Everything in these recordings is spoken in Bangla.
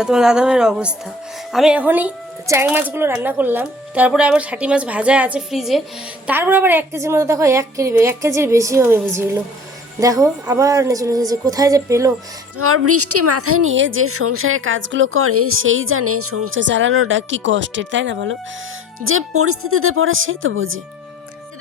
বন্ধুরা, তোমার দাদাভাইয়ের অবস্থা। আমি এখনই চ্যাং মাছগুলো রান্না করলাম, তারপরে আবার ষাটি মাছ ভাজা আছে ফ্রিজে, তারপরে আবার 1 কেজির মতো দেখো 1 কেজির বেশি হবে বুঝিগুলো। দেখো আবার নেচে এসেছে, কোথায় যে পেলো। ঝড় বৃষ্টি মাথায় নিয়ে যে সংসারের কাজগুলো করে সেই জানে সংসার চালানোটা কি কষ্টের, তাই না বলো? যে পরিস্থিতিতে পড়ে সে তো বোঝে।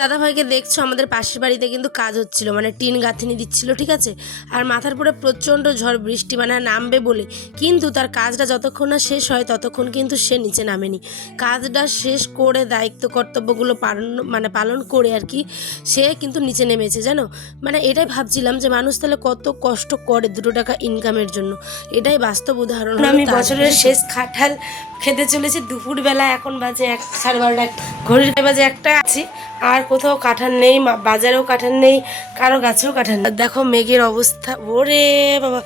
দাদাভাইকে দেখছো, আমাদের পাশের বাড়িতে কিন্তু কাজ হচ্ছিল, মানে টিন গাঁথনি দিচ্ছিল, ঠিক আছে। আর মাথার পরে প্রচণ্ড ঝড় বৃষ্টি, মানে নামবে বলে, কিন্তু তার কাজটা যতক্ষণ না শেষ হয় ততক্ষণ কিন্তু সে নিচে নামেনি। কাজটা শেষ করে দায়িত্ব কর্তব্যগুলো পালন করে আর কি সে কিন্তু নিচে নেমেছে, জানো। মানে এটাই ভাবছিলাম যে মানুষ তাহলে কত কষ্ট করে 2 টাকা ইনকামের জন্য। এটাই বাস্তব উদাহরণ। আমি বছরের শেষ কাঁঠাল খেতে চলেছি দুপুরবেলা, এখন বাজে 12:30, ঘড়ির বাজে 1টা আছি। আর কোথাও কাঁঠাল নেই, বাজারেও কাঁঠাল নেই, কারো গাছেও কাঁঠাল নেই। দেখো মেঘের অবস্থা, ওরে বাবা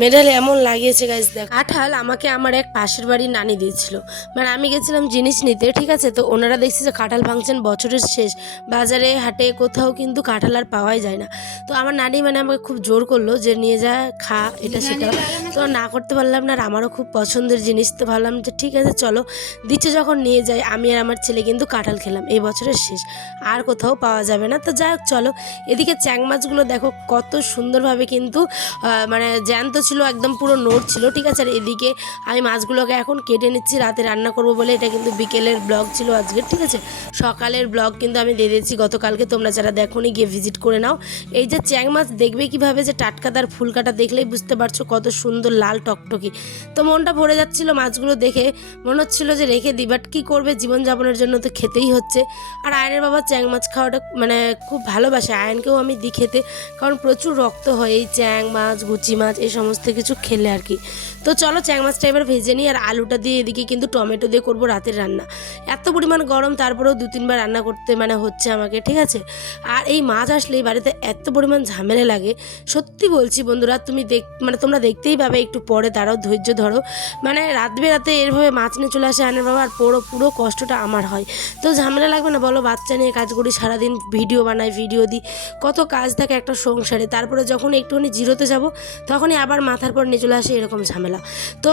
মেডাল এমন লাগিয়েছে গাইস। দেখ কাঁঠাল আমাকে আমার এক পাশের বাড়ির নানি দিয়েছিল, মানে আমি গেছিলাম জিনিস নিতে, ঠিক আছে। তো ওনারা দেখছি যে কাঁঠাল ভাঙছেন, বছরের শেষ, বাজারে হাটে কোথাও কিন্তু কাঁঠাল আর পাওয়াই যায় না। তো আমার নানি মানে আমাকে খুব জোর করলো যে নিয়ে যা খা এটা সেটা, তো না করতে পারলাম না। আর আমারও খুব পছন্দের জিনিস, তো ভাবলাম যে ঠিক আছে চলো, দিচ্ছে যখন নিয়ে যাই। আমি আর আমার ছেলে কিন্তু কাঁঠাল খেলাম, এই বছরের শেষ, আর কোথাও পাওয়া যাবে না। তো যাই হোক চলো, এদিকে চ্যাং মাছগুলো দেখো কত সুন্দরভাবে কিন্তু মানে জ্যান্ত ছিল, একদম পুরো নোট ছিল, ঠিক আছে। আর এদিকে আমি মাছগুলোকে এখন কেটে নিচ্ছি, রাতে রান্না করব বলে। এটা কিন্তু বিকেলের ব্লগ ছিল আজকে, ঠিক আছে। সকালের ব্লগ কিন্তু আমি দিয়ে দিয়েছি গতকালকে, তোমরা যারা দেখোনি গিয়ে ভিজিট করে নাও। এই যে চ্যাং মাছ দেখবে কিভাবে যে টাটকা, তার ফুলকাটা দেখলেই বুঝতে পারছো কত সুন্দর লাল টকটকি। তো মনটা ভরে যাচ্ছিল মাছগুলো দেখে, মনে হচ্ছিল যে রেখে দিই, বাট কী করবে, জীবনযাপনের জন্য তো খেতেই হচ্ছে। আর আয়নের বাবা চ্যাং মাছ খাওয়াটা মানে খুব ভালোবাসে, আয়নকেও আমি দিই খেতে, কারণ প্রচুর রক্ত হয় এই চ্যাং মাছ, গুচি মাছ, এই সমস্ত কিছু খেলে আর কি। তো চলো চ্যাং মাছটা এবার ভেজে নিই, আর আলুটা দিয়ে এদিকে কিন্তু টমেটো দিয়ে করবো রাতের রান্না। এত পরিমাণ গরম, তারপরেও 2-3 বার রান্না করতে মানে হচ্ছে আমাকে, ঠিক আছে। আর এই মাছ আসলেই বাড়িতে এত পরিমাণ ঝামেলা লাগে, সত্যি বলছি বন্ধুরা, তুমি মানে তোমরা দেখতেই পাবে একটু পরে, তারাও ধৈর্য ধরো। মানে রাত বেরাতে এরভাবে মাছ নিয়ে চলে আসে আয়নের বাবা, আর পুরো কষ্টটা আমার হয়। তো ঝামেলা লাগবে না বলো? বাচ্চা নিয়ে কাজ করি সারাদিন, ভিডিও বানাই, ভিডিও দিই, কত কাজ থাকে একটা সংসারে। তারপরে যখন একটুখানি জিরোতে যাব তখনই আবার মাথার পর নিয়ে চলে আসে এরকম ঝামেলা। তো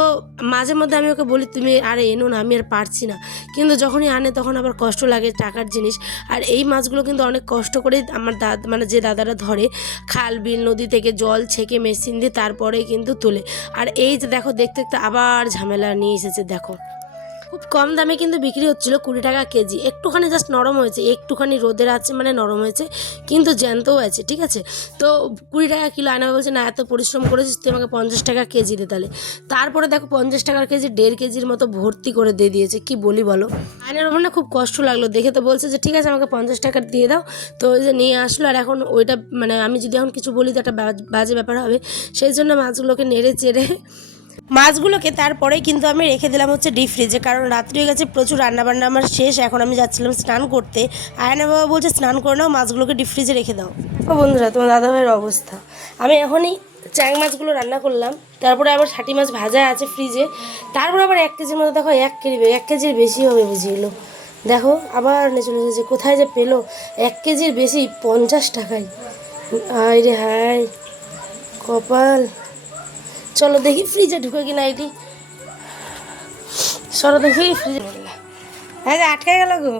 মাঝে মধ্যে আমি ওকে বলি তুমি আরে এনো না, আমি আর পারছি না, কিন্তু যখনই আনে তখন আবার কষ্ট লাগে, টাকার জিনিস। আর এই মাছগুলো কিন্তু অনেক কষ্ট করে আমার মানে যে দাদারা ধরে, খাল বিল নদী থেকে জল ছেঁকে মেশিন দিয়ে তারপরে কিন্তু তোলে। আর এই যে দেখো দেখতে দেখতে আবার ঝামেলা নিয়ে এসেছে। দেখো খুব কম দামে কিন্তু বিক্রি হচ্ছিল, 20 টাকা কেজি। একটুখানি জাস্ট নরম হয়েছে, একটুখানি রোদের আছে মানে নরম হয়েছে, কিন্তু জ্যান্তও আছে, ঠিক আছে। তো 20 টাকা কিলো। আয়না বলছে না এত পরিশ্রম করেছিস তুই, আমাকে 50 টাকা কেজি দে তাহলে। তারপরে দেখো 50 টাকার কেজি 1.5 কেজির মতো ভর্তি করে দিয়ে দিয়েছে, কি বলি বলো। আয়নার ওপর না খুব কষ্ট লাগলো দেখে, তো বলছে যে ঠিক আছে আমাকে 50 টাকা দিয়ে দাও। তো ওই যে নিয়ে আসলো, আর এখন ওইটা মানে আমি যদি এখন কিছু বলি তো একটা বাজে ব্যাপার হবে, সেই জন্য মাছগুলোকে নেড়ে চেড়ে মাছগুলোকে তারপরেই কিন্তু আমি রেখে দিলাম হচ্ছে ডিপ ফ্রিজে, কারণ রাত্রি হয়ে গেছে, প্রচুর রান্নাবান্না আমার শেষ। এখন আমি যাচ্ছিলাম স্নান করতে, আয়না বাবা বলছে স্নান করে নাও, মাছগুলোকে ডিপ ফ্রিজে রেখে দাও। ও বন্ধুরা, তোমার দাদাভাইয়ের অবস্থা। আমি এখনই চ্যাং মাছগুলো রান্না করলাম, তারপরে আবার ষাটি মাছ ভাজা আছে ফ্রিজে, তারপরে আবার 1 কেজির মতো দেখো 1 কেজির বেশি হবে বুঝিগুলো। দেখো আবার নেচে এসেছে, কোথায় যে পেলো 1 কেজির বেশি 50 টাকায়। হায় রে হায় কপাল। চলো দেখি ফ্রিজে ঢুকে কিনা এটি, চলো দেখি ফ্রিজে। হ্যাঁ আটকে গেল গো।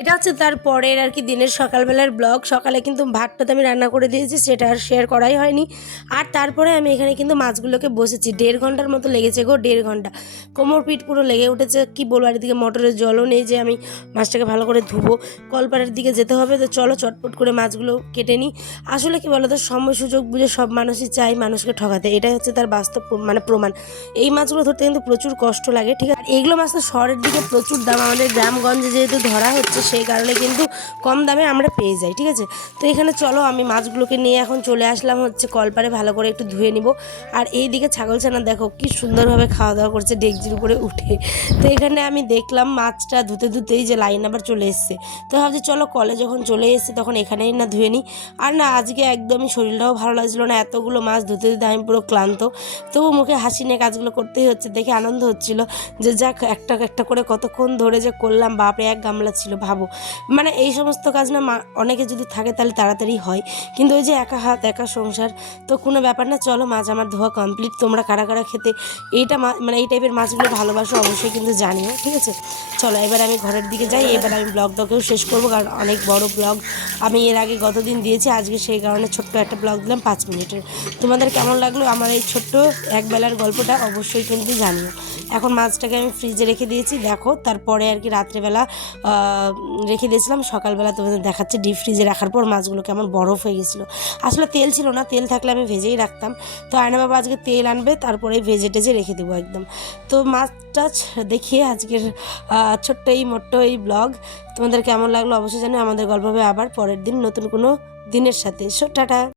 এটা হচ্ছে তার পরের আর কি দিনের সকালবেলার ব্লগ। সকালে কিন্তু ভাতটা তো আমি রান্না করে দিয়েছি, সেটা আর শেয়ার করাই হয়নি। আর তারপরে আমি এখানে কিন্তু মাছগুলোকে বসেছি, 1.5 ঘন্টার মতো লেগেছে গো, 1.5 ঘন্টা। কোমর পিঠ পুরো লেগে উঠেছে, কি বলবো। আর এদিকে মোটরের জলও নেই যে আমি মাছটাকে ভালো করে ধুবো, কলপাড়ের দিকে যেতে হবে। তো চলো চটপট করে মাছগুলো কেটে নিই। আসলে কি বলো তো, সময় সুযোগ বুঝে সব মানুষই চাই মানুষকে ঠকাতে, এটাই হচ্ছে তার বাস্তব মানে প্রমাণ। এই মাছগুলো ধরতে কিন্তু প্রচুর কষ্ট লাগে, ঠিক আছে। এইগুলো মাছ তো শহরের দিকে প্রচুর দাম, আমাদের গ্রামগঞ্জে যেহেতু ধরা হচ্ছে সেই কারণে কিন্তু কম দামে আমরা পেয়ে যাই, ঠিক আছে। তো এখানে চলো আমি মাছগুলোকে নিয়ে এখন চলে আসলাম হচ্ছে কলপারে, ভালো করে একটু ধুয়ে নিব। আর এইদিকে ছাগলছানা দেখো কি সুন্দরভাবে খাওয়া দাওয়া করছে ডেকচির উপরে উঠে। তো এখানে আমি দেখলাম মাছটা ধুতে ধুতেই যে লাইন আবার চলে এসছে। তো ভাবছি চলো কলে যখন চলে এসছে তখন এখানেই না ধুয়ে নিই। আর না আজকে একদমই শরীরটাও ভালো লাগছিলো না, এতগুলো মাছ ধুতে ধুতে আমি পুরো ক্লান্ত। তবু মুখে হাসি নিয়ে কাজগুলো করতেই হচ্ছে, দেখে আনন্দ হচ্ছিল যে যাক একটা একটা করে কতক্ষণ ধরে যে করলাম, বাপরে 1 গামলা ছিল ভাবো। খাবো, মানে এই সমস্ত কাজ না অনেকে যদি থাকে তাহলে তাড়াতাড়ি হয়, কিন্তু ওই যে একা হাত একা সংসার, তো কোনো ব্যাপার না। চলো মাছ আমার ধোয়া কমপ্লিট। তোমরা কারা কারা খেতে এইটা মানে এই টাইপের মাছগুলো ভালোবাসো অবশ্যই কিন্তু জানিও, ঠিক আছে? চলো এবার আমি ঘরের দিকে যাই। এবার আমি ব্লগটাকেও শেষ করবো, কারণ অনেক বড় ব্লগ আমি এর আগে গতদিন দিয়েছি, আজকে সেই কারণে ছোট্ট একটা ব্লগ দিলাম 5 মিনিটের। তোমাদের কেমন লাগলো আমার এই ছোট্ট একবেলার গল্পটা অবশ্যই কিন্তু জানিও। এখন মাছটাকে আমি ফ্রিজে রেখে দিয়েছি, দেখো। তারপরে আর কি রাত্রেবেলা রেখে দিয়েছিলাম, সকালবেলা তোমাদের দেখাচ্ছে ডিপ ফ্রিজে রাখার পর মাছগুলো কেমন বরফ হয়ে গেছিলো। আসলে তেল ছিল না, তেল থাকলে আমি ভেজেই রাখতাম। তো আয়না বাবা আজকে তেল আনবে, তারপরে ভেজে টেজে রেখে দেবো একদম। তো মাছ টাছ দেখিয়ে আজকের ছোট্ট এই মোট্ট এই ব্লগ তোমাদের কেমন লাগলো অবশ্যই জানো। আমাদের গল্প হবে আবার পরের দিন নতুন কোনো দিনের সাথে। টাটা।